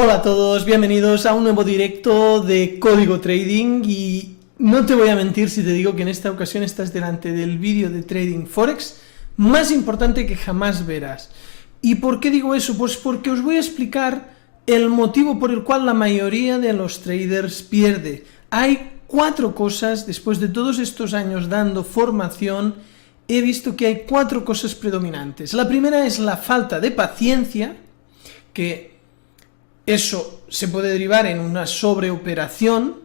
Hola a todos, bienvenidos a un nuevo directo de Código Trading y no te voy a mentir si te digo que en esta ocasión estás delante del vídeo de Trading Forex más importante que jamás verás. ¿Y por qué digo eso? Pues porque os voy a explicar el motivo por el cual la mayoría de los traders pierde. Hay 4 cosas, después de todos estos años dando formación, he visto que hay 4 cosas predominantes. La primera es la falta de paciencia, que eso se puede derivar en una sobreoperación,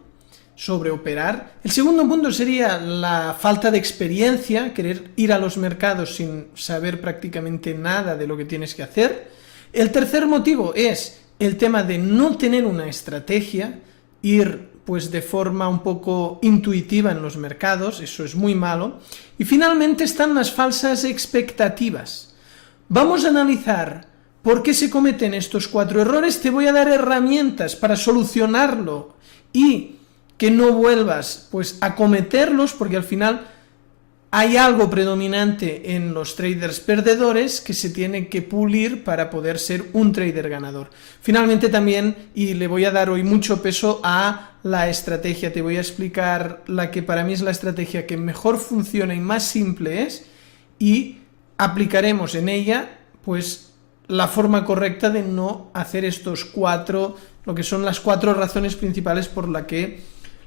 sobreoperar. El segundo punto sería la falta de experiencia, querer ir a los mercados sin saber prácticamente nada de lo que tienes que hacer. El tercer motivo es el tema de no tener una estrategia, ir pues de forma un poco intuitiva en los mercados, eso es muy malo. Y finalmente están las falsas expectativas. Vamos a analizar ¿por qué se cometen estos 4 errores? Te voy a dar herramientas para solucionarlo y que no vuelvas pues a cometerlos, porque al final hay algo predominante en los traders perdedores que se tiene que pulir para poder ser un trader ganador. Finalmente también, y le voy a dar hoy mucho peso a la estrategia, te voy a explicar la que para mí es la estrategia que mejor funciona y más simple es, y aplicaremos en ella pues la forma correcta de no hacer estos 4, lo que son las 4 razones principales por las que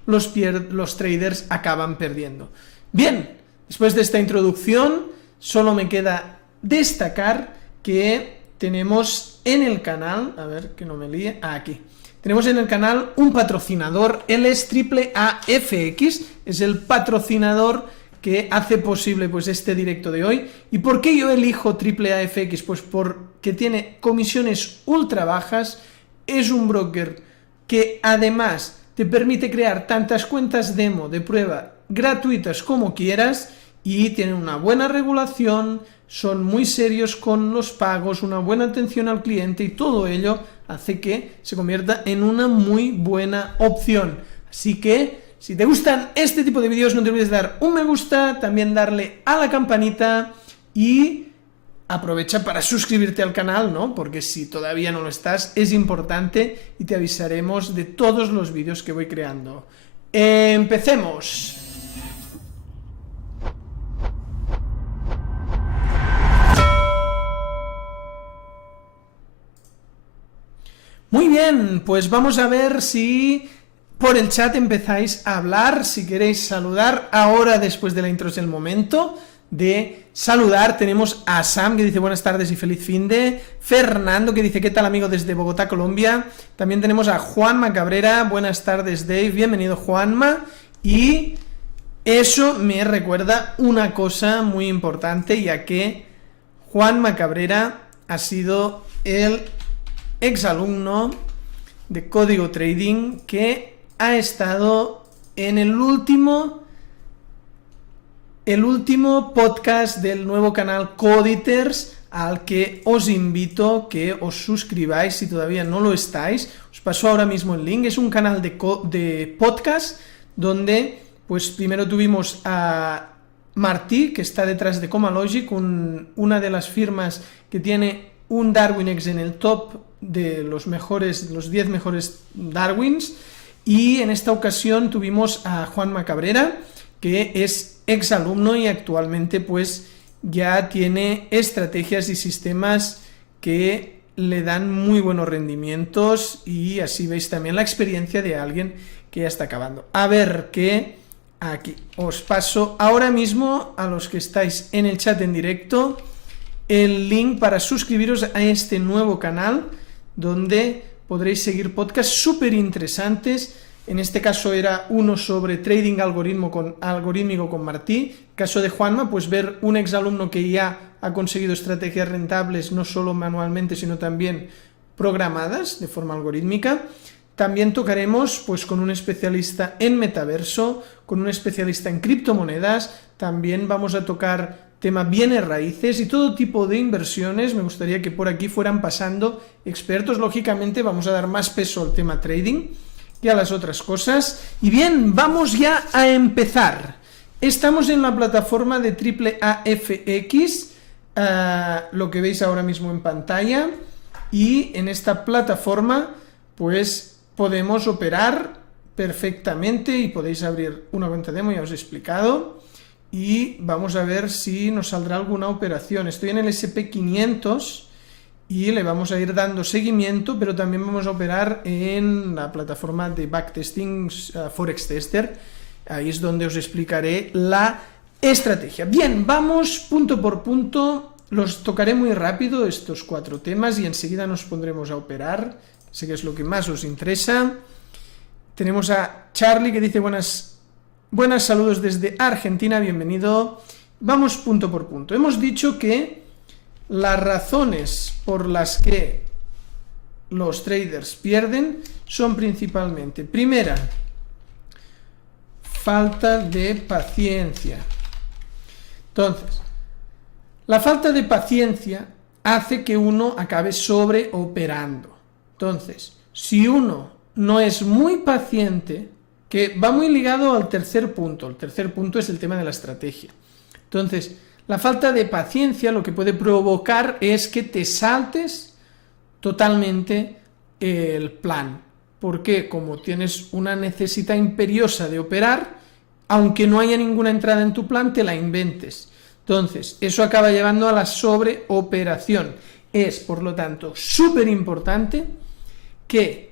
los traders acaban perdiendo. Bien, después de esta introducción, solo me queda destacar que tenemos en el canal, a ver que no me líe, aquí, tenemos en el canal un patrocinador, él es AAAFX, es el patrocinador que hace posible pues este directo de hoy. ¿Y por qué yo elijo AAAFX? Pues porque tiene comisiones ultra bajas, es un broker que además te permite crear tantas cuentas demo de prueba gratuitas como quieras y tiene una buena regulación, son muy serios con los pagos, una buena atención al cliente y todo ello hace que se convierta en una muy buena opción. Así que si te gustan este tipo de vídeos, no te olvides de dar un me gusta, también darle a la campanita y aprovecha para suscribirte al canal, ¿no? Porque si todavía no lo estás, es importante y te avisaremos de todos los vídeos que voy creando. ¡Empecemos! Muy bien, pues vamos a ver si por el chat empezáis a hablar, si queréis saludar. Ahora, después de la intro, es el momento de saludar. Tenemos a Sam, que dice buenas tardes y feliz finde. Fernando, que dice ¿qué tal, amigo? Desde Bogotá, Colombia. También tenemos a Juanma Cabrera, buenas tardes, Dave, bienvenido, Juanma. Y eso me recuerda una cosa muy importante, ya que Juanma Cabrera ha sido el exalumno de Código Trading que ha estado en el último podcast del nuevo canal Coditers, al que os invito que os suscribáis si todavía no lo estáis. Os paso ahora mismo el link. Es un canal de podcast donde pues primero tuvimos a Martí, que está detrás de Comalogic, una de las firmas que tiene un Darwinex en el top de los 10 mejores Darwins. Y en esta ocasión tuvimos a Juanma Cabrera, que es exalumno y actualmente pues ya tiene estrategias y sistemas que le dan muy buenos rendimientos, y así veis también la experiencia de alguien que ya está acabando. A ver qué aquí os paso ahora mismo a los que estáis en el chat en directo el link para suscribiros a este nuevo canal donde podréis seguir podcasts súper interesantes. En este caso era uno sobre trading algorítmico con Martí. En caso de Juanma, pues ver un exalumno que ya ha conseguido estrategias rentables, no solo manualmente, sino también programadas de forma algorítmica. También tocaremos pues con un especialista en metaverso, con un especialista en criptomonedas. También vamos a tocar tema bienes raíces y todo tipo de inversiones. Me gustaría que por aquí fueran pasando expertos. Lógicamente vamos a dar más peso al tema trading que a las otras cosas. Y bien, vamos ya a empezar. Estamos en la plataforma de AAAFX, lo que veis ahora mismo en pantalla, y en esta plataforma pues podemos operar perfectamente y podéis abrir una cuenta demo, ya os he explicado, y vamos a ver si nos saldrá alguna operación. Estoy en el SP500 y le vamos a ir dando seguimiento, pero también vamos a operar en la plataforma de backtesting Forex Tester. Ahí es donde os explicaré la estrategia. Bien, vamos punto por punto, los tocaré muy rápido estos 4 temas y enseguida nos pondremos a operar, sé que es lo que más os interesa. Tenemos a Charlie que dice buenas saludos desde Argentina, bienvenido. Vamos punto por punto. Hemos dicho que las razones por las que los traders pierden son principalmente, primera, falta de paciencia. Entonces, la falta de paciencia hace que uno acabe sobreoperando. Entonces, si uno no es muy paciente, que va muy ligado al tercer punto. El tercer punto es el tema de la estrategia. Entonces, la falta de paciencia lo que puede provocar es que te saltes totalmente el plan. Porque como tienes una necesidad imperiosa de operar, aunque no haya ninguna entrada en tu plan, te la inventes. Entonces, eso acaba llevando a la sobreoperación. Es, por lo tanto, súper importante que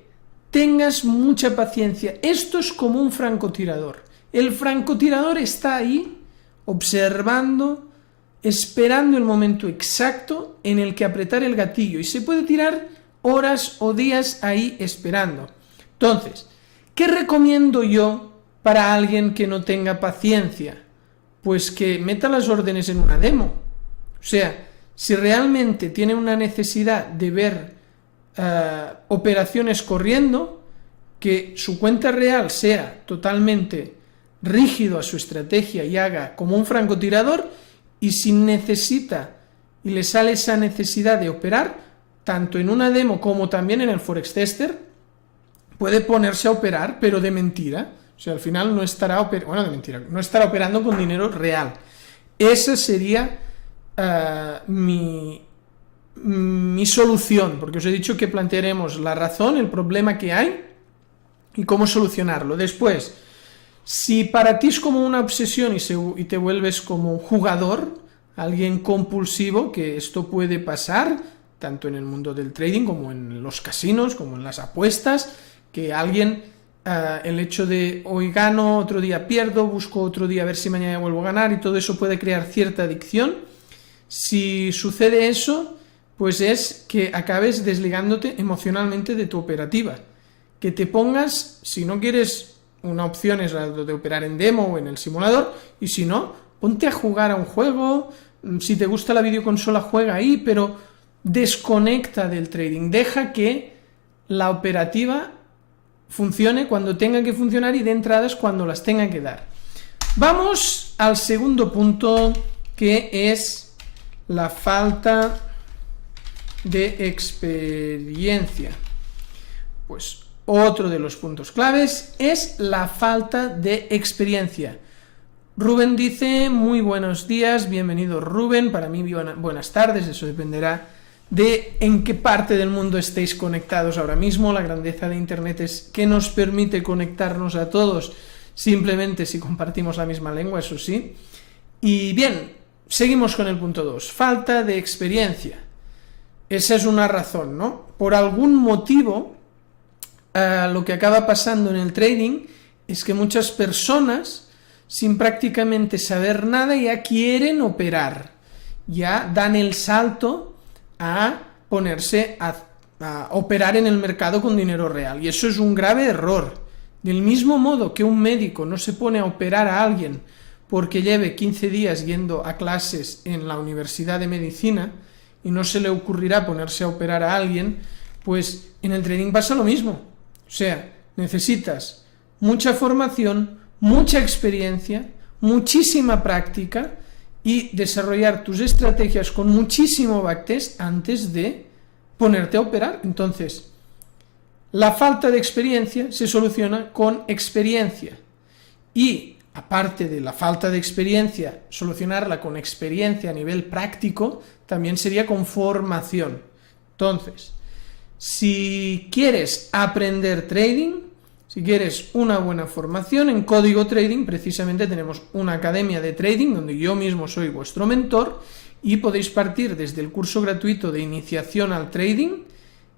tengas mucha paciencia. Esto es como un francotirador. El francotirador está ahí observando, esperando el momento exacto en el que apretar el gatillo y se puede tirar horas o días ahí esperando. Entonces, ¿qué recomiendo yo para alguien que no tenga paciencia? Pues que meta las órdenes en una demo. O sea, si realmente tiene una necesidad de ver operaciones corriendo, que su cuenta real sea totalmente rígido a su estrategia y haga como un francotirador, y si necesita y le sale esa necesidad de operar, tanto en una demo como también en el Forex Tester, puede ponerse a operar, pero de mentira. O sea, al final no estará no estará operando con dinero real. Esa sería mi solución, porque os he dicho que plantearemos la razón, el problema que hay y cómo solucionarlo. Después, si para ti es como una obsesión y te vuelves como un jugador, alguien compulsivo, que esto puede pasar tanto en el mundo del trading como en los casinos, como en las apuestas, que alguien, el hecho de hoy gano, otro día pierdo, busco otro día a ver si mañana vuelvo a ganar, y todo eso puede crear cierta adicción. Si sucede eso, pues es que acabes desligándote emocionalmente de tu operativa, que te pongas, si no quieres, una opción es la de operar en demo o en el simulador, y si no, ponte a jugar a un juego. Si te gusta la videoconsola, juega ahí, pero desconecta del trading, deja que la operativa funcione cuando tenga que funcionar y dé entradas cuando las tenga que dar. Vamos al segundo punto, que es la falta de experiencia. Pues otro de los puntos claves es la falta de experiencia. Rubén dice, muy buenos días, bienvenido Rubén, para mí buenas tardes, eso dependerá de en qué parte del mundo estéis conectados ahora mismo. La grandeza de Internet es que nos permite conectarnos a todos, simplemente si compartimos la misma lengua, eso sí. Y bien, seguimos con el punto 2, falta de experiencia. Esa es una razón, ¿no? Por algún motivo, lo que acaba pasando en el trading es que muchas personas, sin prácticamente saber nada, ya quieren operar, ya dan el salto a ponerse a operar en el mercado con dinero real, y eso es un grave error. Del mismo modo que un médico no se pone a operar a alguien porque lleve 15 días yendo a clases en la Universidad de Medicina y no se le ocurrirá ponerse a operar a alguien, pues en el trading pasa lo mismo. O sea, necesitas mucha formación, mucha experiencia, muchísima práctica y desarrollar tus estrategias con muchísimo backtest antes de ponerte a operar. Entonces, la falta de experiencia se soluciona con experiencia. Y aparte de la falta de experiencia, solucionarla con experiencia a nivel práctico, también sería con formación. Entonces, Si quieres aprender trading, si quieres una buena formación, en Código Trading precisamente tenemos una academia de trading donde yo mismo soy vuestro mentor y podéis partir desde el curso gratuito de iniciación al trading,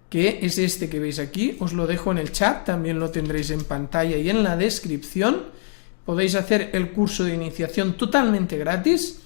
que es este que veis aquí, os lo dejo en el chat, también lo tendréis en pantalla y en la descripción. Podéis hacer el curso de iniciación totalmente gratis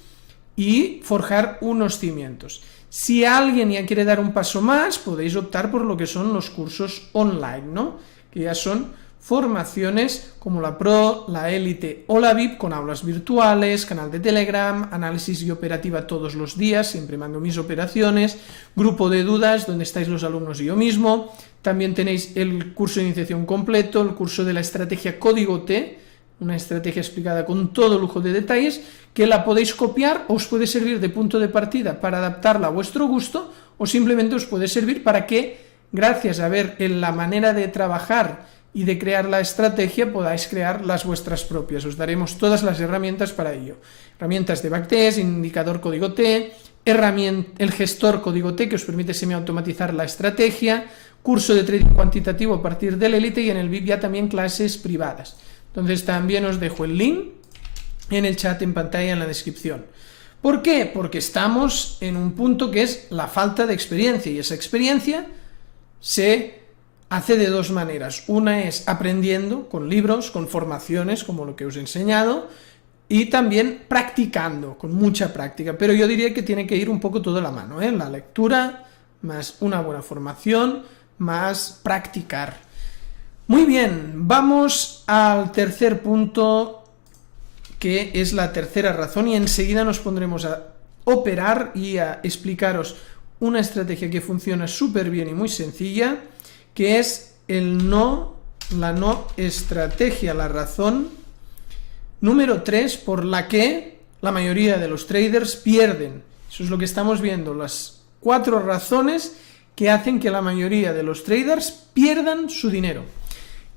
y forjar unos cimientos. Si alguien ya quiere dar un paso más, podéis optar por lo que son los cursos online, ¿no? Que ya son formaciones como la Pro, la Élite o la VIP con aulas virtuales, canal de Telegram, análisis y operativa todos los días, siempre mando mis operaciones, grupo de dudas donde estáis los alumnos y yo mismo. También tenéis el curso de iniciación completo, el curso de la estrategia Código T, una estrategia explicada con todo lujo de detalles, que la podéis copiar o os puede servir de punto de partida para adaptarla a vuestro gusto o simplemente os puede servir para que, gracias a ver en la manera de trabajar y de crear la estrategia, podáis crear las vuestras propias. Os daremos todas las herramientas para ello. Herramientas de backtest, indicador Código T, el gestor Código T que os permite semiautomatizar la estrategia, curso de trading cuantitativo a partir del Élite y en el VIP ya también clases privadas. Entonces también os dejo el link en el chat, en pantalla, en la descripción. ¿Por qué? Porque estamos en un punto que es la falta de experiencia y esa experiencia se hace de dos maneras. Una es aprendiendo con libros, con formaciones, como lo que os he enseñado, y también practicando, con mucha práctica. Pero yo diría que tiene que ir un poco todo de la mano, ¿eh? La lectura, más una buena formación, más practicar. Muy bien, vamos al tercer punto, que es la tercera razón, y enseguida nos pondremos a operar y a explicaros una estrategia que funciona súper bien y muy sencilla, que es la no estrategia, la razón número 3 por la que la mayoría de los traders pierden. Eso es lo que estamos viendo, las 4 razones que hacen que la mayoría de los traders pierdan su dinero.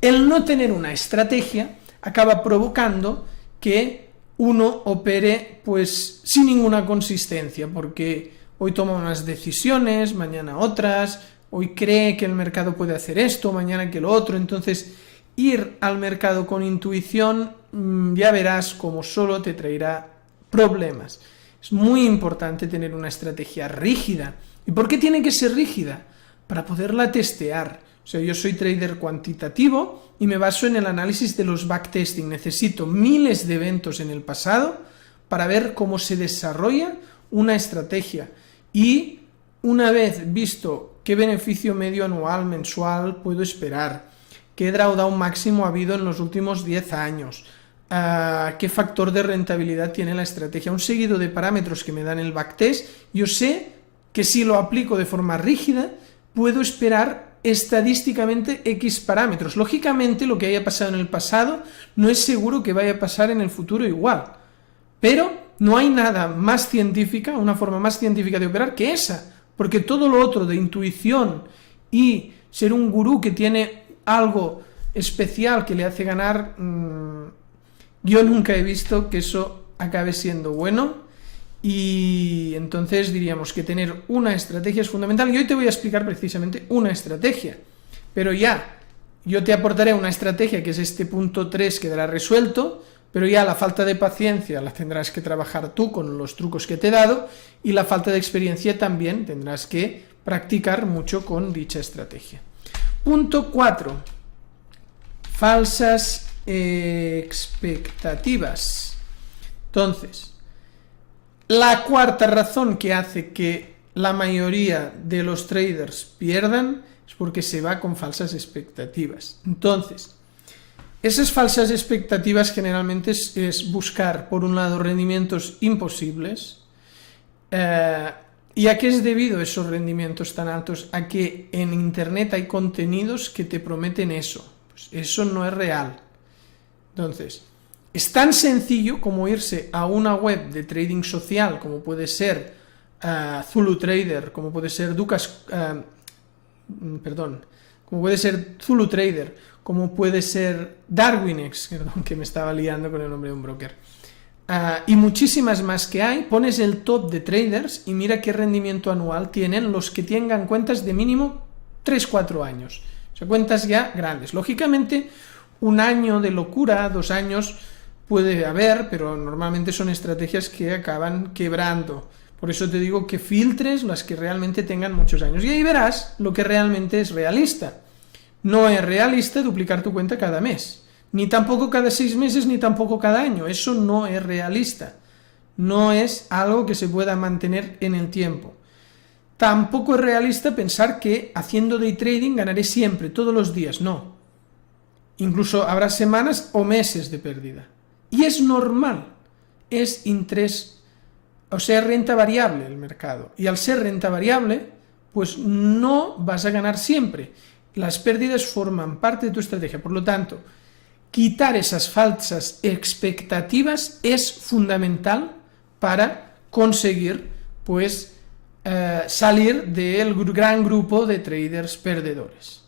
El no tener una estrategia acaba provocando que uno opere pues sin ninguna consistencia, porque hoy toma unas decisiones, mañana otras, hoy cree que el mercado puede hacer esto, mañana que lo otro. Entonces ir al mercado con intuición ya verás como solo te traerá problemas. Es muy importante tener una estrategia rígida. ¿Y por qué tiene que ser rígida? Para poderla testear. O sea, yo soy trader cuantitativo y me baso en el análisis de los backtesting. Necesito miles de eventos en el pasado para ver cómo se desarrolla una estrategia. Y una vez visto qué beneficio medio anual, mensual puedo esperar, qué drawdown máximo ha habido en los últimos 10 años, qué factor de rentabilidad tiene la estrategia, un seguido de parámetros que me dan el backtest, yo sé que si lo aplico de forma rígida puedo esperar estadísticamente X parámetros. Lógicamente lo que haya pasado en el pasado no es seguro que vaya a pasar en el futuro igual, pero no hay nada más científica, una forma más científica de operar que esa, porque todo lo otro de intuición y ser un gurú que tiene algo especial que le hace ganar, yo nunca he visto que eso acabe siendo bueno. Y entonces diríamos que tener una estrategia es fundamental, y hoy te voy a explicar precisamente una estrategia, pero ya, yo te aportaré una estrategia que es este punto 3 quedará resuelto, pero ya la falta de paciencia la tendrás que trabajar tú con los trucos que te he dado, y la falta de experiencia también tendrás que practicar mucho con dicha estrategia. Punto 4. Falsas expectativas. Entonces, la cuarta razón que hace que la mayoría de los traders pierdan es porque se va con falsas expectativas. Entonces, esas falsas expectativas generalmente es buscar, por un lado, rendimientos imposibles. ¿Y a qué es debido esos rendimientos tan altos? A que en Internet hay contenidos que te prometen eso. Pues eso no es real. Entonces, es tan sencillo como irse a una web de trading social, como puede ser Zulu Trader, como puede ser como puede ser Zulu Trader, como puede ser Darwinex, perdón, que me estaba liando con el nombre de un broker, y muchísimas más que hay. Pones el top de traders y mira qué rendimiento anual tienen los que tengan cuentas de mínimo 3-4 años. O sea, cuentas ya grandes. Lógicamente, un año de locura, 2 años puede haber, pero normalmente son estrategias que acaban quebrando. Por eso te digo que filtres las que realmente tengan muchos años. Y ahí verás lo que realmente es realista. No es realista duplicar tu cuenta cada mes. Ni tampoco cada 6 meses, ni tampoco cada año. Eso no es realista. No es algo que se pueda mantener en el tiempo. Tampoco es realista pensar que haciendo day trading ganaré siempre, todos los días. No. Incluso habrá semanas o meses de pérdida. Y es normal. Es interés, o sea, renta variable el mercado. Y al ser renta variable, pues no vas a ganar siempre. Las pérdidas forman parte de tu estrategia. Por lo tanto, quitar esas falsas expectativas es fundamental para conseguir, pues, salir del gran grupo de traders perdedores.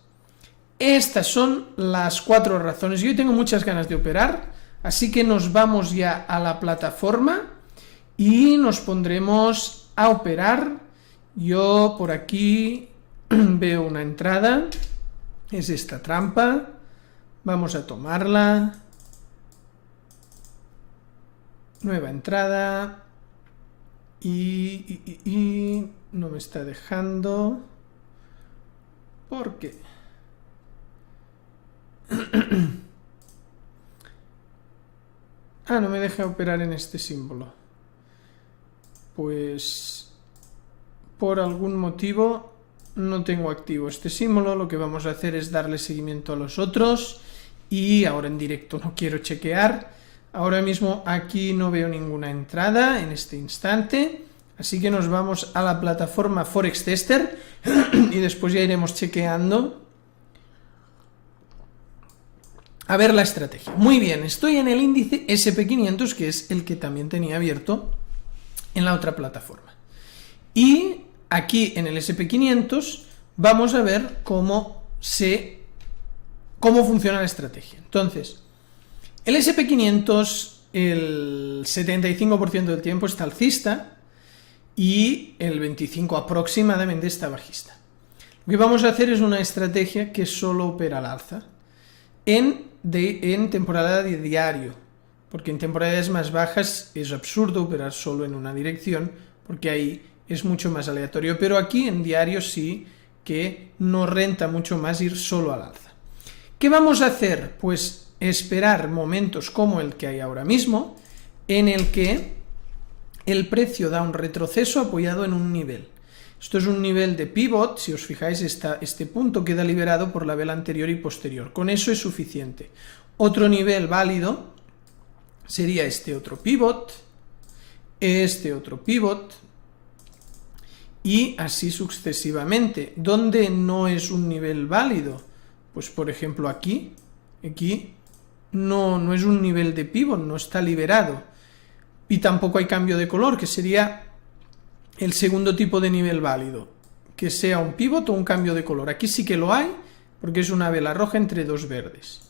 Estas son las 4 razones. Yo tengo muchas ganas de operar, así que nos vamos ya a la plataforma y nos pondremos a operar. Yo por aquí veo una entrada, es esta trampa. Vamos a tomarla. Nueva entrada. Y no me está dejando. ¿Por qué? No me deja operar en este símbolo. Pues por algún motivo no tengo activo este símbolo. Lo que vamos a hacer es darle seguimiento a los otros. Y ahora en directo no quiero chequear. Ahora mismo aquí no veo ninguna entrada en este instante. Así que nos vamos a la plataforma Forex Tester y después ya iremos chequeando a ver la estrategia. Muy bien, estoy en el índice SP500, que es el que también tenía abierto en la otra plataforma. Y aquí en el SP500 vamos a ver cómo funciona la estrategia. Entonces, el SP500, el 75% del tiempo está alcista y el 25% aproximadamente está bajista. Lo que vamos a hacer es una estrategia que solo opera al alza en temporada de diario, porque en temporadas más bajas es absurdo operar solo en una dirección, porque ahí es mucho más aleatorio, pero aquí en diario sí que nos renta mucho más ir solo al alza. ¿Qué vamos a hacer? Pues esperar momentos como el que hay ahora mismo, en el que el precio da un retroceso apoyado en un nivel. Esto es un nivel de pivot, si os fijáis, este punto queda liberado por la vela anterior y posterior. Con eso es suficiente. Otro nivel válido sería este otro pivot, este otro pivot, y así sucesivamente. ¿Dónde no es un nivel válido? Pues por ejemplo aquí no es un nivel de pivot, no está liberado. Y tampoco hay cambio de color, que sería el segundo tipo de nivel válido, que sea un pivot o un cambio de color. Aquí sí que lo hay, porque es una vela roja entre dos verdes.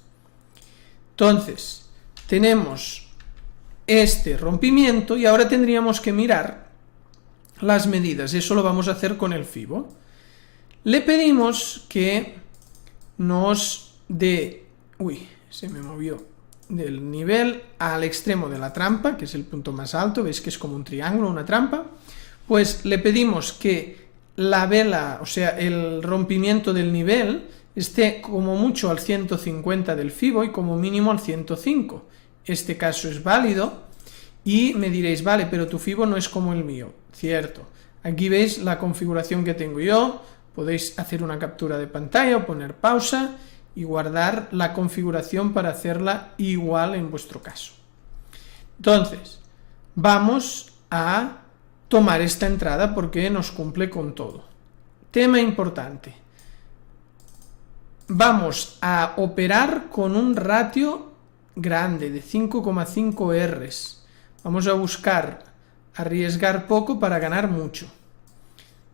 Entonces, tenemos este rompimiento y ahora tendríamos que mirar las medidas. Eso lo vamos a hacer con el Fibo. Le pedimos que nos dé... se me movió del nivel al extremo de la trampa, que es el punto más alto. Veis que es como un triángulo, una trampa. Pues le pedimos que la vela, o sea, el rompimiento del nivel, esté como mucho al 150 del Fibo y como mínimo al 105. Este caso es válido y me diréis, vale, pero tu Fibo no es como el mío. Cierto. Aquí veis la configuración que tengo yo. Podéis hacer una captura de pantalla o poner pausa y guardar la configuración para hacerla igual en vuestro caso. Entonces, vamos a tomar esta entrada porque nos cumple con todo. Tema importante. Vamos a operar con un ratio grande de 5,5 Rs. Vamos a buscar arriesgar poco para ganar mucho.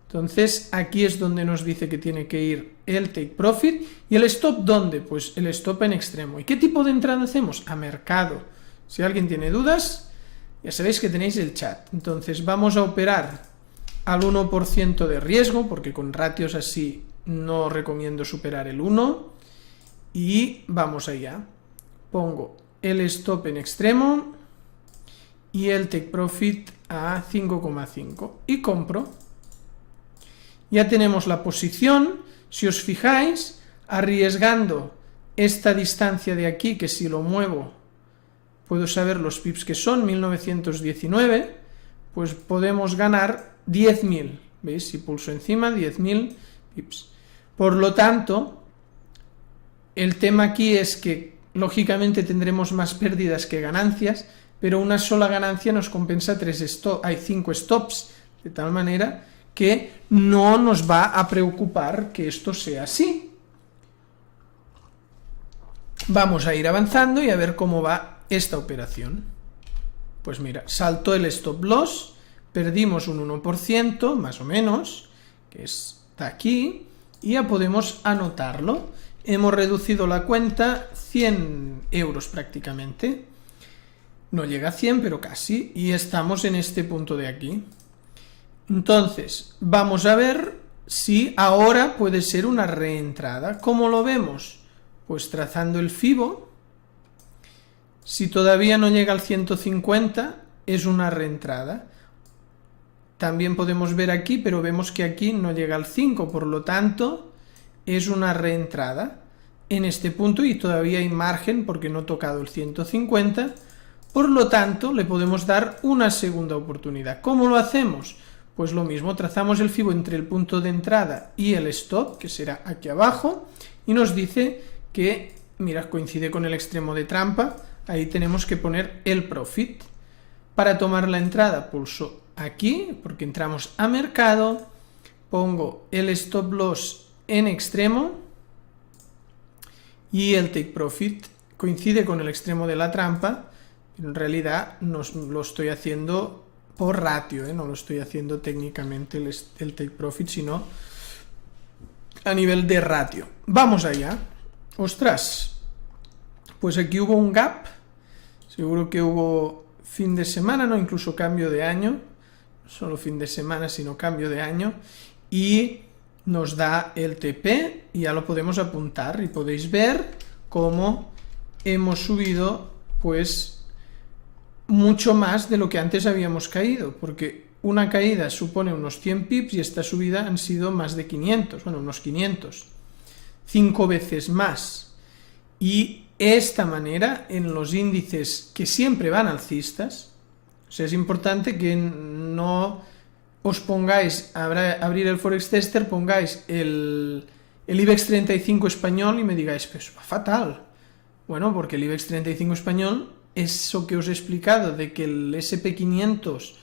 Entonces aquí es donde nos dice que tiene que ir el take profit. ¿Y el stop dónde? Pues el stop en extremo. ¿Y qué tipo de entrada hacemos? A mercado. Si alguien tiene dudas, ya sabéis que tenéis el chat. Entonces vamos a operar al 1% de riesgo, porque con ratios así no recomiendo superar el 1 y vamos allá. Pongo el stop en extremo y el take profit a 5,5 y compro. Ya tenemos la posición. Si os fijáis, arriesgando esta distancia de aquí, que si lo muevo puedo saber los pips que son, 1919, pues podemos ganar 10.000. ¿Veis? Si pulso encima, 10.000 pips. Por lo tanto, el tema aquí es que lógicamente tendremos más pérdidas que ganancias, pero una sola ganancia nos compensa 5 stops, de tal manera que no nos va a preocupar que esto sea así. Vamos a ir avanzando y a ver cómo va esta operación. Pues mira, saltó el stop loss, perdimos un 1%, más o menos, que está aquí, y ya podemos anotarlo. Hemos reducido la cuenta 100 euros prácticamente. No llega a 100, pero casi, y estamos en este punto de aquí. Entonces, vamos a ver si ahora puede ser una reentrada. ¿Cómo lo vemos? Pues trazando el FIBO. Si todavía no llega al 150, es una reentrada. También podemos ver aquí, pero vemos que aquí no llega al 5, por lo tanto, es una reentrada en este punto y todavía hay margen porque no he tocado el 150, por lo tanto, le podemos dar una segunda oportunidad. ¿Cómo lo hacemos? Pues lo mismo, trazamos el FIBO entre el punto de entrada y el stop, que será aquí abajo, y nos dice que, mira, coincide con el extremo de trampa, ahí tenemos que poner el profit. Para tomar la entrada pulso aquí, porque entramos a mercado, pongo el stop loss en extremo y el take profit coincide con el extremo de la trampa, pero en realidad lo estoy haciendo por ratio, no lo estoy haciendo técnicamente el take profit, sino a nivel de ratio. Vamos allá. Ostras, pues aquí hubo un gap, seguro que hubo fin de semana, no, incluso cambio de año, no solo fin de semana, sino cambio de año, y nos da el TP y ya lo podemos apuntar y podéis ver cómo hemos subido pues mucho más de lo que antes habíamos caído, porque una caída supone unos 100 pips y esta subida han sido más de 500, bueno, unos 500, 5 veces más. Y esta manera en los índices que siempre van alcistas, o sea, es importante que no os pongáis a abrir el Forex Tester, pongáis el IBEX 35 español y me digáis, pues va fatal. Bueno, porque el IBEX 35 español, eso que os he explicado, de que el SP500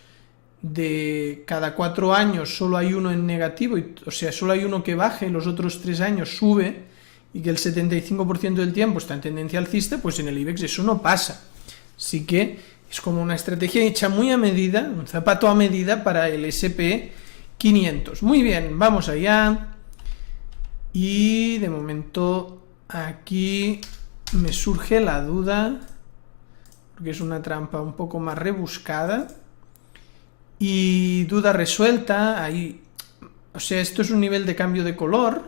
de cada 4 años solo hay uno en negativo, o sea, solo hay uno que baje y los otros 3 años sube, y que el 75% del tiempo está en tendencia alcista, pues en el IBEX eso no pasa. Así que es como una estrategia hecha muy a medida, un zapato a medida para el SP500. Muy bien, vamos allá. Y de momento aquí me surge la duda, porque es una trampa un poco más rebuscada. Y duda resuelta, ahí, o sea, esto es un nivel de cambio de color,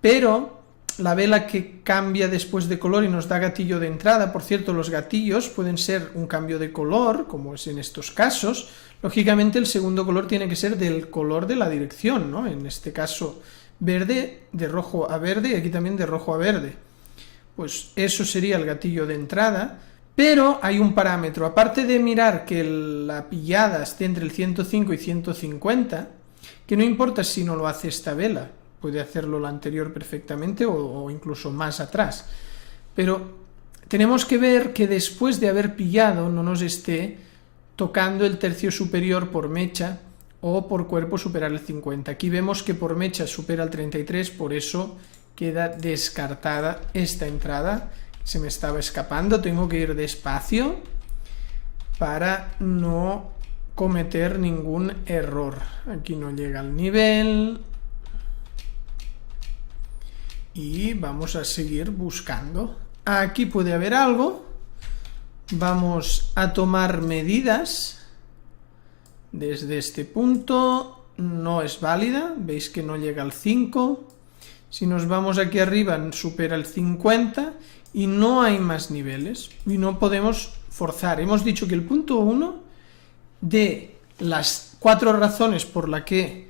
pero la vela que cambia después de color y nos da gatillo de entrada, por cierto, los gatillos pueden ser un cambio de color, como es en estos casos. Lógicamente el segundo color tiene que ser del color de la dirección, ¿no? En este caso verde, de rojo a verde, y aquí también de rojo a verde. Pues eso sería el gatillo de entrada, pero hay un parámetro. Aparte de mirar que la pillada esté entre el 105 y 150, que no importa si no lo hace esta vela, puede hacerlo la anterior perfectamente o incluso más atrás, pero tenemos que ver que después de haber pillado no nos esté tocando el tercio superior por mecha o por cuerpo superar el 50. Aquí vemos que por mecha supera el 33, por eso queda descartada esta entrada. Se me estaba escapando, tengo que ir despacio para no cometer ningún error. Aquí no llega al nivel y vamos a seguir buscando. Aquí puede haber algo. Vamos a tomar medidas desde este punto. No es válida, veis que no llega al 5. Si nos vamos aquí arriba, supera el 50 y no hay más niveles y no podemos forzar. Hemos dicho que el punto 1 de las 4 razones por las que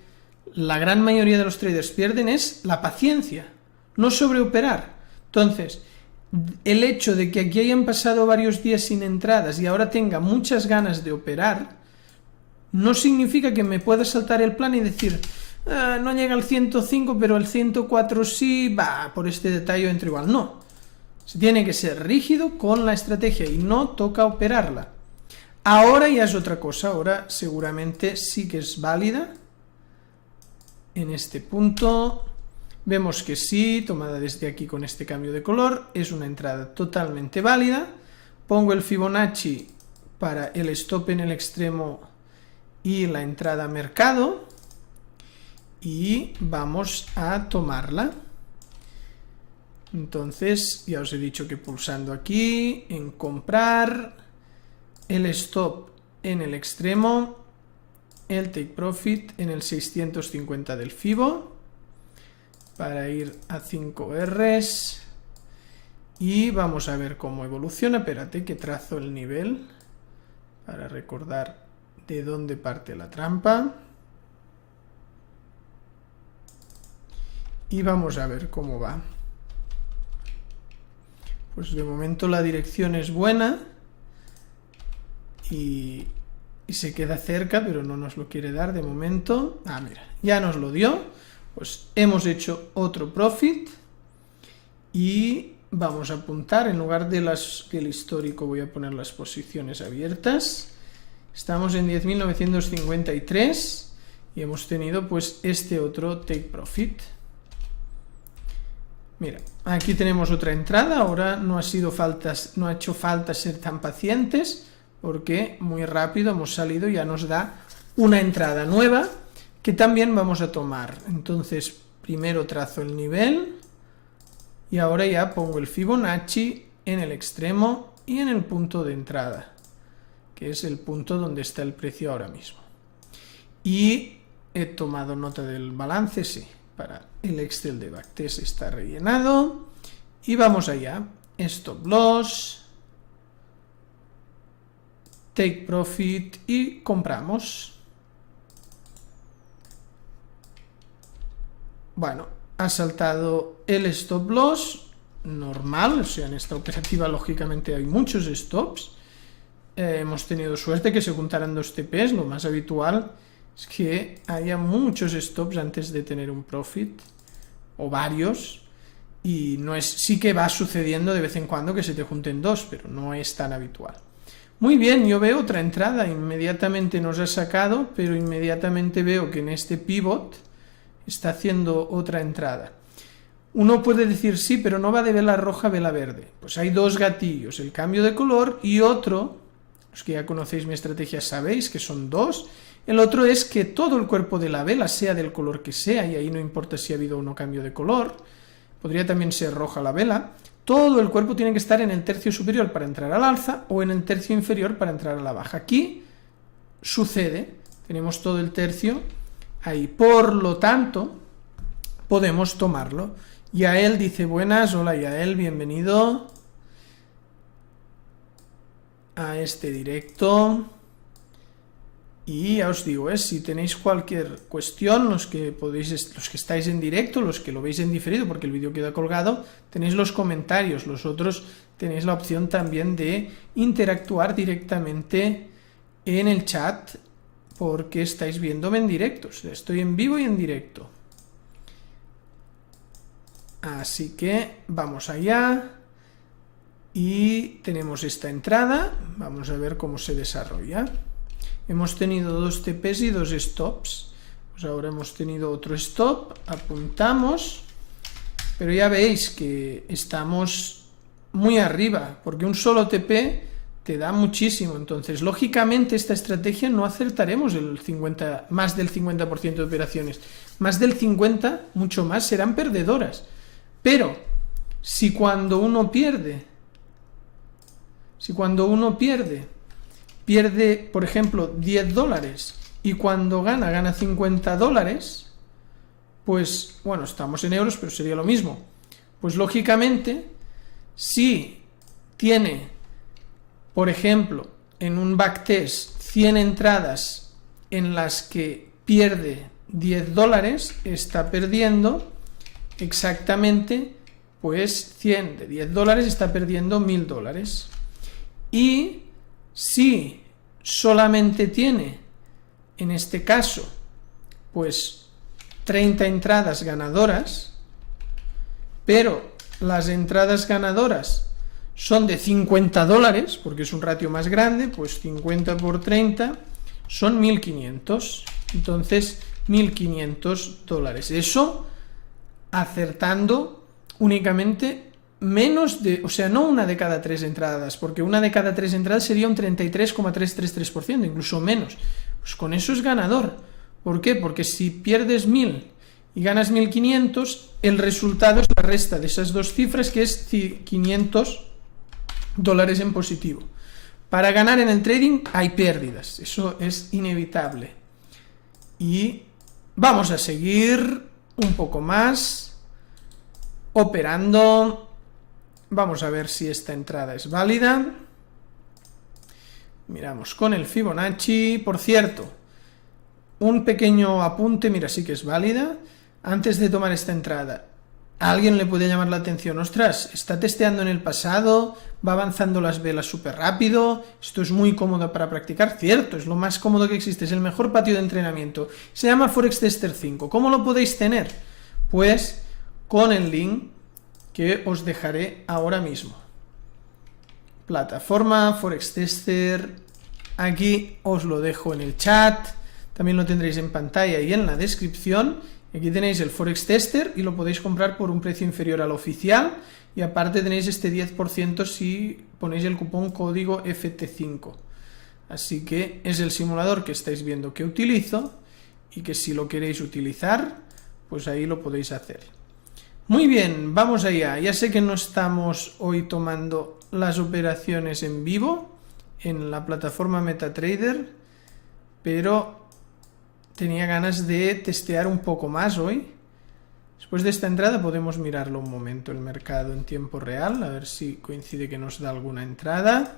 la gran mayoría de los traders pierden es la paciencia, no sobreoperar. Entonces, el hecho de que aquí hayan pasado varios días sin entradas y ahora tenga muchas ganas de operar, no significa que me pueda saltar el plan y decir, no llega al 105, pero el 104 sí, va, por este detalle entro igual. No, se tiene que ser rígido con la estrategia y no toca operarla. Ahora ya es otra cosa, ahora seguramente sí que es válida. En este punto vemos que sí, tomada desde aquí con este cambio de color, es una entrada totalmente válida. Pongo el Fibonacci para el stop en el extremo y la entrada a mercado y vamos a tomarla. Entonces ya os he dicho que pulsando aquí en comprar, el stop en el extremo, el take profit en el 650 del Fibo para ir a 5 Rs y vamos a ver cómo evoluciona. Espérate que trazo el nivel para recordar de dónde parte la trampa y vamos a ver cómo va. Pues de momento la dirección es buena y se queda cerca, pero no nos lo quiere dar de momento. Mira, ya nos lo dio. Pues hemos hecho otro profit y vamos a apuntar, en lugar de el histórico voy a poner las posiciones abiertas. Estamos en 10.953 y hemos tenido pues este otro take profit. Mira, aquí tenemos otra entrada. Ahora no ha hecho falta ser tan pacientes porque muy rápido hemos salido y ya nos da una entrada nueva que también vamos a tomar. Entonces primero trazo el nivel y ahora ya pongo el Fibonacci en el extremo y en el punto de entrada, que es el punto donde está el precio ahora mismo. Y he tomado nota del balance, sí, para el Excel de Backtest está rellenado. Y vamos allá, stop loss, take profit y compramos. Bueno, ha saltado el stop loss normal, o sea, en esta operativa lógicamente hay muchos stops. Hemos tenido suerte que se juntaran dos TPs, lo más habitual es que haya muchos stops antes de tener un profit, o varios, y sí que va sucediendo de vez en cuando que se te junten dos, pero no es tan habitual. Muy bien, yo veo otra entrada, inmediatamente nos ha sacado, pero inmediatamente veo que en este pivot está haciendo otra entrada. Uno puede decir sí, pero no va de vela roja a vela verde. Pues hay dos gatillos, el cambio de color y otro, los que ya conocéis mi estrategia sabéis que son dos. El otro es que todo el cuerpo de la vela sea del color que sea, y ahí no importa si ha habido o no cambio de color, podría también ser roja la vela. Todo el cuerpo tiene que estar en el tercio superior para entrar al alza o en el tercio inferior para entrar a la baja. Aquí sucede, tenemos todo el tercio ahí, por lo tanto podemos tomarlo. Yael dice buenas, hola Yael, bienvenido a este directo. Y ya os digo, si tenéis cualquier cuestión, los que estáis en directo, los que lo veis en diferido porque el vídeo queda colgado, tenéis los comentarios, los otros tenéis la opción también de interactuar directamente en el chat porque estáis viéndome en directo, o sea, estoy en vivo y en directo. Así que vamos allá y tenemos esta entrada, vamos a ver cómo se desarrolla. Hemos tenido dos TPs y dos stops, pues ahora hemos tenido otro stop, apuntamos, pero ya veis que estamos muy arriba, porque un solo TP te da muchísimo, entonces lógicamente esta estrategia no acertaremos más del 50% de operaciones, más del 50%, mucho más, serán perdedoras, pero si cuando uno pierde, por ejemplo, $10 y cuando gana $50, pues, bueno, estamos en euros, pero sería lo mismo. Pues lógicamente, si tiene, por ejemplo, en un backtest 100 entradas en las que pierde $10, está perdiendo exactamente, pues 100 de $10 está perdiendo $1000. Y si solamente tiene, en este caso, pues 30 entradas ganadoras, pero las entradas ganadoras son de $50, porque es un ratio más grande, pues 50 por 30 son 1500. Entonces, $1500. Eso acertando únicamente menos de, o sea, no una de cada 3 entradas, porque una de cada 3 entradas sería un 33,333%, incluso menos. Pues con eso es ganador. ¿Por qué? Porque si pierdes 1000 y ganas 1500, el resultado es la resta de esas dos cifras, que es $500 en positivo. Para ganar en el trading hay pérdidas, eso es inevitable. Y vamos a seguir un poco más operando. Vamos a ver si esta entrada es válida. Miramos con el Fibonacci. Por cierto, un pequeño apunte, mira, sí que es válida. Antes de tomar esta entrada, a alguien le puede llamar la atención, ostras, está testeando en el pasado, va avanzando las velas súper rápido, esto es muy cómodo para practicar. Cierto, es lo más cómodo que existe, es el mejor patio de entrenamiento. Se llama Forex Tester 5. ¿Cómo lo podéis tener? Pues con el link que os dejaré ahora mismo. Plataforma Forex Tester, aquí os lo dejo en el chat, también lo tendréis en pantalla y en la descripción. Aquí tenéis el Forex Tester y lo podéis comprar por un precio inferior al oficial, y aparte tenéis este 10% si ponéis el cupón código FT5. Así que es el simulador que estáis viendo que utilizo, y que si lo queréis utilizar, pues ahí lo podéis hacer. Muy bien, vamos allá. Ya sé que no estamos hoy tomando las operaciones en vivo en la plataforma MetaTrader, pero tenía ganas de testear un poco más hoy. Después de esta entrada podemos mirarlo un momento, el mercado en tiempo real, a ver si coincide que nos da alguna entrada.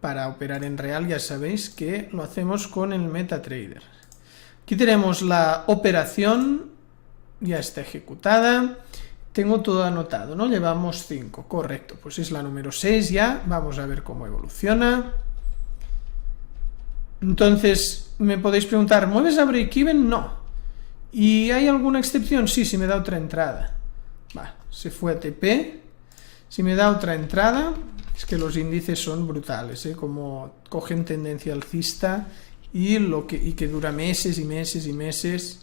Para operar en real ya sabéis que lo hacemos con el MetaTrader. Aquí tenemos la operación, ya está ejecutada. Tengo todo anotado, ¿no? Llevamos 5, correcto, pues es la número 6 ya. Vamos a ver cómo evoluciona. Entonces, me podéis preguntar, ¿mueves a break-even? No. ¿Y hay alguna excepción? Sí, si me da otra entrada. Va, se fue a TP. Si me da otra entrada, es que los índices son brutales, ¿eh? Como cogen tendencia alcista y que dura meses y meses y meses.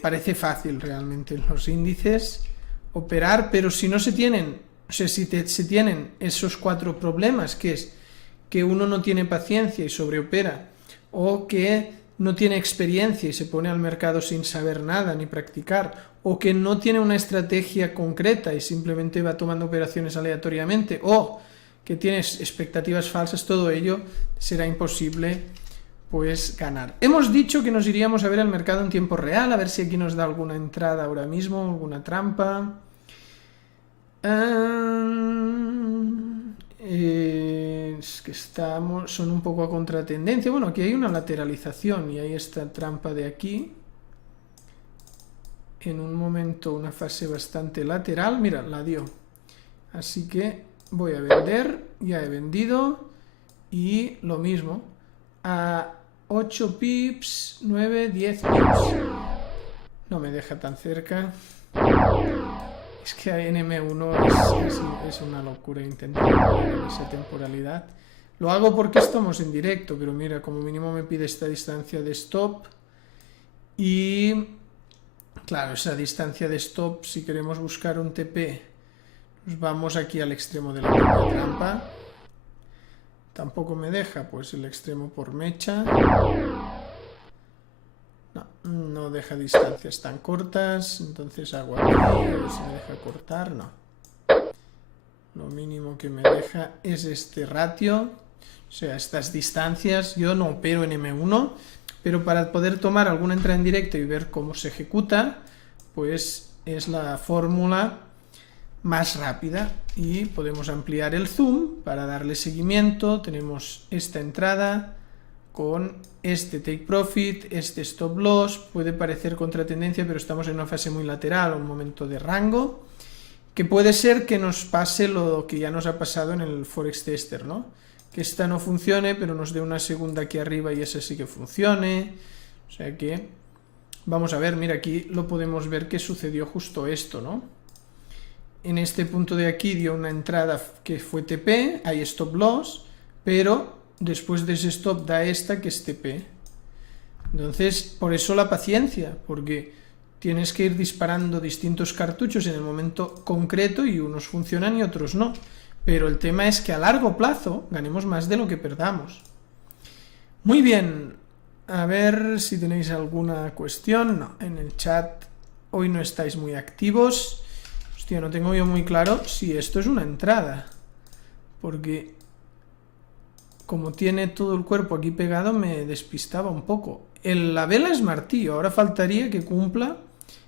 Parece fácil realmente en los índices operar, pero si no se tienen, o sea, si se tienen esos 4 problemas, que es que uno no tiene paciencia y sobreopera, o que no tiene experiencia y se pone al mercado sin saber nada ni practicar, o que no tiene una estrategia concreta y simplemente va tomando operaciones aleatoriamente, o que tienes expectativas falsas, todo ello será imposible pues ganar. Hemos dicho que nos iríamos a ver el mercado en tiempo real, a ver si aquí nos da alguna entrada ahora mismo, alguna trampa. Es que son un poco a contratendencia. Bueno, aquí hay una lateralización y hay esta trampa de aquí. En un momento, una fase bastante lateral. Mira, la dio. Así que voy a vender. Ya he vendido. Y lo mismo. A 8 pips, 9, 10 pips. No me deja tan cerca. Es que en M1 es una locura intentar en esa temporalidad. Lo hago porque estamos en directo, pero mira, como mínimo me pide esta distancia de stop. Y claro, esa distancia de stop, si queremos buscar un TP, nos vamos aquí al extremo de la trampa. Tampoco me deja, pues el extremo por mecha. No deja distancias tan cortas, entonces hago aquí, a ver si me deja cortar, no. Lo mínimo que me deja es este ratio, o sea, estas distancias. Yo no opero en M1, pero para poder tomar alguna entrada en directo y ver cómo se ejecuta, pues es la fórmula más rápida. Y podemos ampliar el zoom para darle seguimiento. Tenemos esta entrada con este take profit, este stop loss. Puede parecer contratendencia, pero estamos en una fase muy lateral, un momento de rango, que puede ser que nos pase lo que ya nos ha pasado en el Forex Tester, ¿no? Que esta no funcione, pero nos dé una segunda aquí arriba y esa sí que funcione. O sea que vamos a ver, mira, aquí lo podemos ver que sucedió justo esto, ¿no? En este punto de aquí dio una entrada que fue TP, hay stop loss, pero después de ese stop da esta que es TP. Entonces, por eso la paciencia, porque tienes que ir disparando distintos cartuchos en el momento concreto y unos funcionan y otros no. Pero el tema es que a largo plazo ganemos más de lo que perdamos. Muy bien, a ver si tenéis alguna cuestión. No, en el chat hoy no estáis muy activos. Hostia, no tengo yo muy claro si esto es una entrada, porque como tiene todo el cuerpo aquí pegado me despistaba un poco. La vela es martillo, ahora faltaría que cumpla,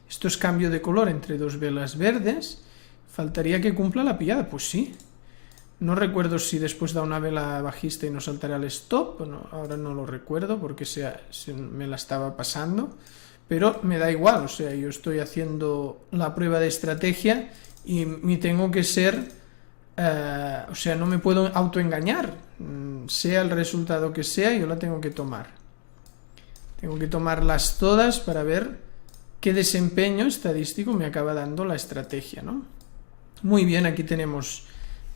esto es cambio de color entre dos velas verdes, faltaría que cumpla la pillada, pues sí. No recuerdo si después da una vela bajista y nos saltará el stop, bueno, ahora no lo recuerdo porque se me la estaba pasando. Pero me da igual, o sea, yo estoy haciendo la prueba de estrategia y me tengo que ser, o sea, no me puedo autoengañar, sea el resultado que sea, yo la tengo que tomar. Tengo que tomarlas todas para ver qué desempeño estadístico me acaba dando la estrategia, ¿no? Muy bien, aquí tenemos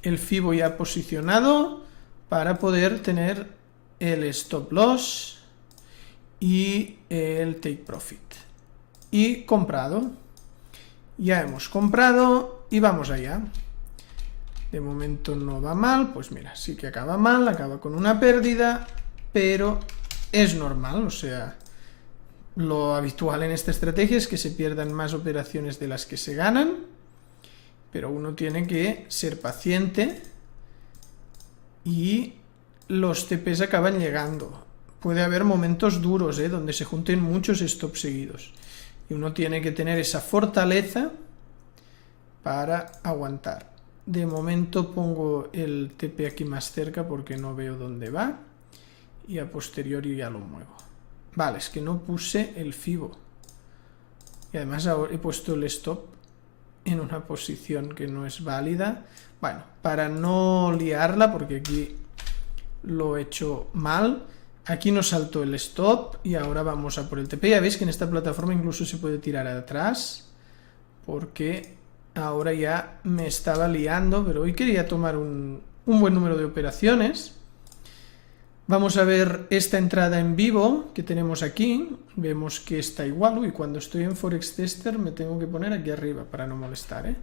el FIBO ya posicionado para poder tener el stop loss y el take profit y comprado. Ya hemos comprado y vamos allá. De momento no va mal, pues mira, sí que acaba mal, acaba con una pérdida, pero es normal, o sea, lo habitual en esta estrategia es que se pierdan más operaciones de las que se ganan, pero uno tiene que ser paciente y los TPs acaban llegando. Puede haber momentos duros, donde se junten muchos stops seguidos. Y uno tiene que tener esa fortaleza para aguantar. De momento pongo el TP aquí más cerca porque no veo dónde va. Y a posteriori ya lo muevo. Vale, es que no puse el FIBO. Y además ahora he puesto el stop en una posición que no es válida. Bueno, para no liarla, porque aquí lo he hecho mal. Aquí nos saltó el stop y ahora vamos a por el TP. Ya veis que en esta plataforma incluso se puede tirar atrás, porque ahora ya me estaba liando, pero hoy quería tomar un buen número de operaciones. Vamos a ver esta entrada en vivo que tenemos aquí. Vemos que está igual. Y cuando estoy en Forex Tester me tengo que poner aquí arriba para no molestar,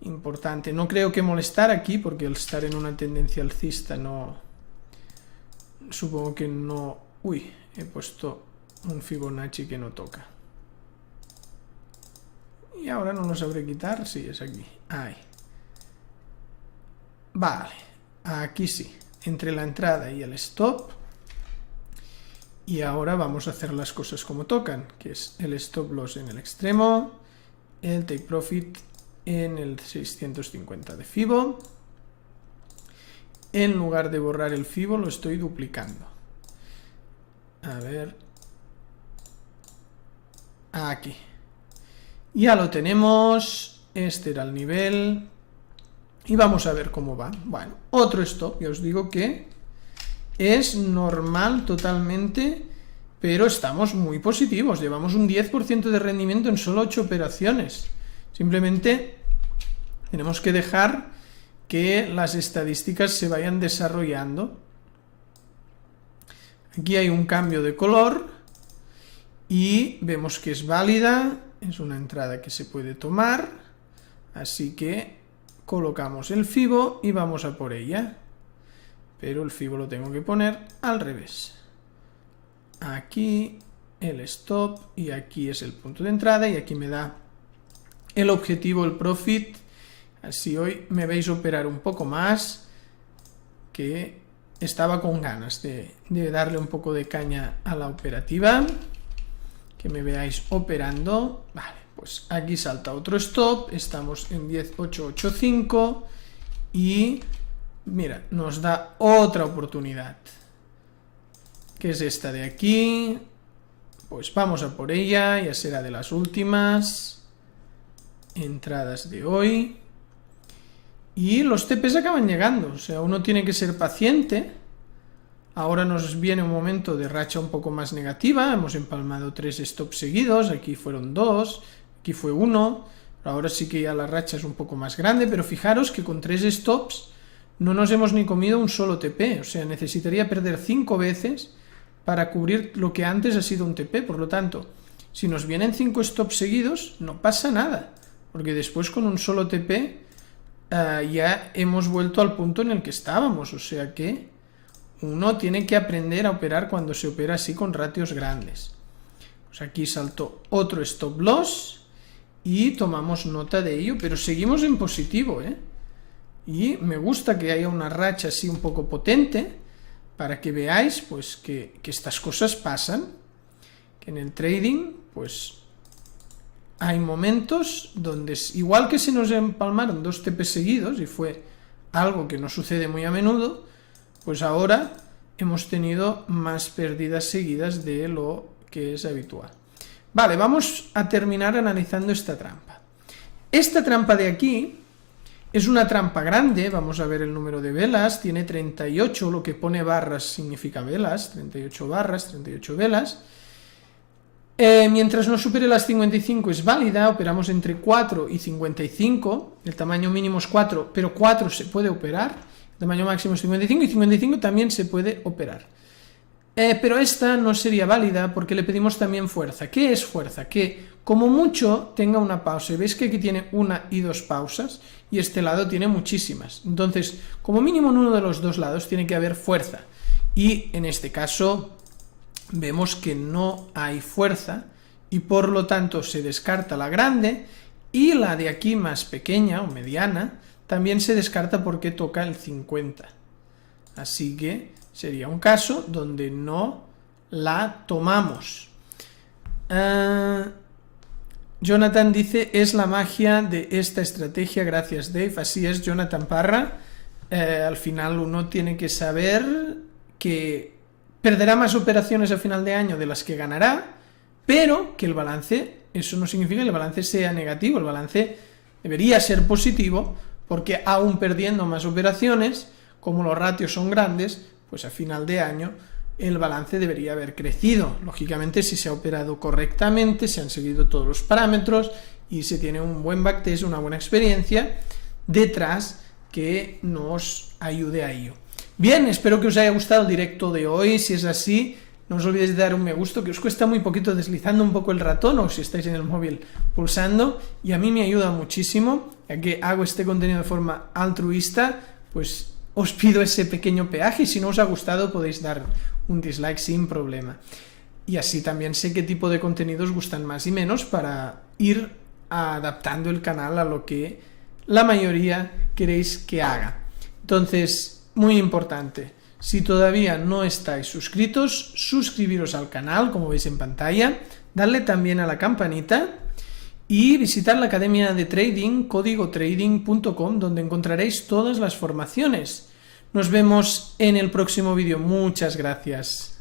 Importante. No creo que molestar aquí, porque el estar en una tendencia alcista no... Supongo que no... Uy, he puesto un Fibonacci que no toca. Y ahora no lo sabré quitar. Sí, es aquí. Ahí. Vale. Aquí sí. Entre la entrada y el stop. Y ahora vamos a hacer las cosas como tocan, que es el stop loss en el extremo, el take profit en el 650 de FIBO. En lugar de borrar el FIBO lo estoy duplicando. A ver. Aquí. Ya lo tenemos. Este era el nivel. Y vamos a ver cómo va. Bueno, otro stop. Ya os digo que es normal totalmente, pero estamos muy positivos. Llevamos un 10% de rendimiento en solo 8 operaciones. Simplemente tenemos que dejar que las estadísticas se vayan desarrollando. Aquí hay un cambio de color y vemos que es válida, es una entrada que se puede tomar, así que colocamos el FIBO y vamos a por ella, pero el FIBO lo tengo que poner al revés. Aquí el stop y aquí es el punto de entrada y aquí me da el objetivo, el profit. Así hoy me veis operar un poco más, que estaba con ganas de darle un poco de caña a la operativa, que me veáis operando. Vale, pues aquí salta otro stop, estamos en 10.885 y mira, nos da otra oportunidad, que es esta de aquí. Pues vamos a por ella, ya será de las últimas entradas de hoy. Y los TPs acaban llegando, o sea, uno tiene que ser paciente. Ahora nos viene un momento de racha un poco más negativa, hemos empalmado 3 stops seguidos, aquí fueron 2, aquí fue 1, ahora sí que ya la racha es un poco más grande, pero fijaros que con 3 stops no nos hemos ni comido un solo TP, o sea, necesitaría perder 5 veces para cubrir lo que antes ha sido un TP, por lo tanto, si nos vienen 5 stops seguidos, no pasa nada, porque después con un solo TP ya hemos vuelto al punto en el que estábamos, o sea que uno tiene que aprender a operar cuando se opera así con ratios grandes. Pues aquí saltó otro stop loss y tomamos nota de ello, pero seguimos en positivo, y me gusta que haya una racha así un poco potente para que veáis pues que estas cosas pasan, que en el trading pues hay momentos donde igual que se nos empalmaron 2 TP seguidos y fue algo que no sucede muy a menudo, pues ahora hemos tenido más pérdidas seguidas de lo que es habitual. Vale, vamos a terminar analizando esta trampa. Esta trampa de aquí es una trampa grande, vamos a ver el número de velas, tiene 38, lo que pone barras significa velas, 38 barras, 38 velas. Mientras no supere las 55 es válida, operamos entre 4 y 55, el tamaño mínimo es 4, pero 4 se puede operar, el tamaño máximo es 55 y 55 también se puede operar. Pero esta no sería válida porque le pedimos también fuerza. ¿Qué es fuerza? Que como mucho tenga una pausa. Veis que aquí tiene una y 2 pausas y este lado tiene muchísimas. Entonces, como mínimo en uno de los 2 lados tiene que haber fuerza. Y en este caso vemos que no hay fuerza y por lo tanto se descarta la grande y la de aquí más pequeña o mediana también se descarta porque toca el 50. Así que sería un caso donde no la tomamos. Jonathan dice, es la magia de esta estrategia, gracias Dave. Así es, Jonathan Parra. Al final uno tiene que saber que perderá más operaciones a final de año de las que ganará, pero que el balance, eso no significa que el balance sea negativo, el balance debería ser positivo, porque aún perdiendo más operaciones, como los ratios son grandes, pues a final de año el balance debería haber crecido. Lógicamente, si se ha operado correctamente, se han seguido todos los parámetros y se tiene un buen backtest, una buena experiencia detrás que nos ayude a ello. Bien, espero que os haya gustado el directo de hoy. Si es así, no os olvidéis de dar un me gusta, que os cuesta muy poquito deslizando un poco el ratón o si estáis en el móvil pulsando, y a mí me ayuda muchísimo, ya que hago este contenido de forma altruista, pues os pido ese pequeño peaje y si no os ha gustado podéis dar un dislike sin problema. Y así también sé qué tipo de contenidos gustan más y menos para ir adaptando el canal a lo que la mayoría queréis que haga. Entonces, muy importante, si todavía no estáis suscritos, suscribiros al canal, como veis en pantalla, darle también a la campanita y visitar la academia de trading, códigotrading.com, donde encontraréis todas las formaciones. Nos vemos en el próximo vídeo. Muchas gracias.